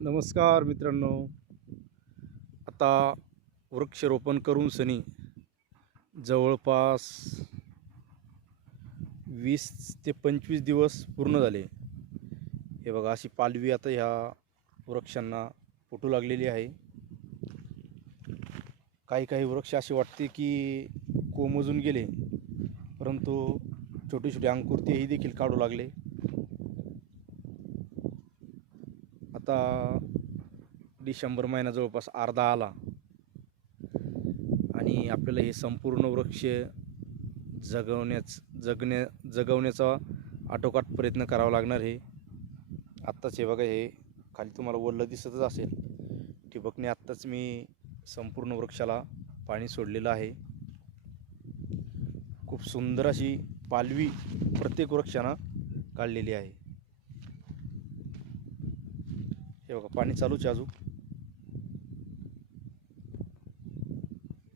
नमस्कार मित्रांनो. आता वृक्षरोपण करून सनी जवळपास वीस ते पंचवीस दिवस पूर्ण झाले. हे बघा अशी पालवी आता ह्या वृक्षांना फुटू लागलेली आहे. काही काही वृक्ष असे वाटते की कोमजून गेले परंतु छोटे छोटे अंकुरतीही देखील काढू लागले. आता डिसेंबर महिना जवळपास अर्धा आला. आणि आपल्याला हे संपूर्ण वृक्ष जगवण्याच जगण्या जगवण्याचा आटोकाट प्रयत्न करावा लागणार हे आत्ताच हे बघा हे खाली तुम्हाला वरलं दिसतच असेल. ठिबकने आत्ताच मी संपूर्ण वृक्षाला पाणी सोडलेलं आहे. खूप सुंदर अशी पालवी प्रत्येक वृक्षानं काढलेली आहे. हे बघा पाणी चालूच आहे अजून.